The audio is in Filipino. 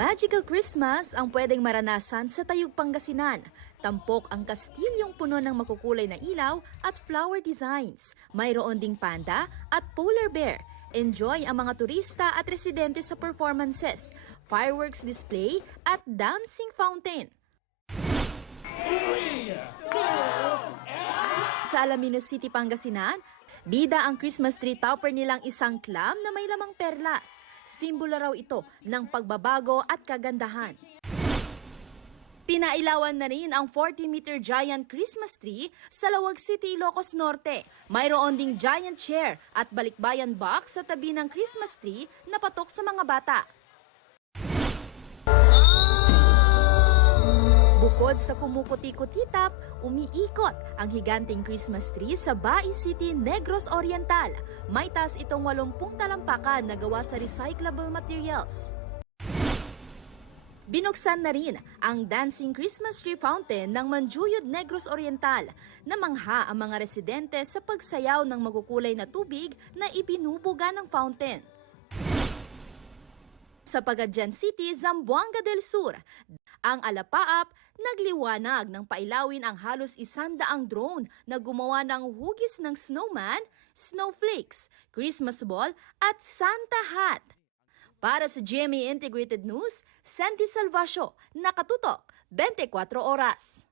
Magical Christmas ang pwedeng maranasan sa Tayug, Pangasinan. Tampok ang kastilyong puno ng makukulay na ilaw at flower designs. Mayroon ding panda at polar bear. Enjoy ang mga turista at residente sa performances, fireworks display at dancing fountain. Sa Alaminos City, Pangasinan, bida ang Christmas tree topper nilang isang clam na may lamang perlas. Simbolo raw ito ng pagbabago at kagandahan. Pinailawan na rin ang 40-meter giant Christmas tree sa Lawag City, Ilocos Norte. Mayroon ding giant chair at balikbayan box sa tabi ng Christmas tree na patok sa mga bata. Bukod sa kumukuti-kutitap, umiikot ang higanting Christmas tree sa Bai City, Negros Oriental. May taas itong 80 talampakan na gawa sa recyclable materials. Binuksan na rin ang dancing Christmas tree fountain ng Manjuyod, Negros Oriental. Namangha ang mga residente sa pagsayaw ng makukulay na tubig na ibinubuga ng fountain. Sa Pagadian City, Zamboanga del Sur, ang Alapaap nagliwanag ng pailawin ang halos 100 drone na gumawa ng hugis ng snowman, snowflakes, Christmas ball at Santa hat. Para sa GMA Integrated News, Sandy Salvacio, nakatutok 24 oras.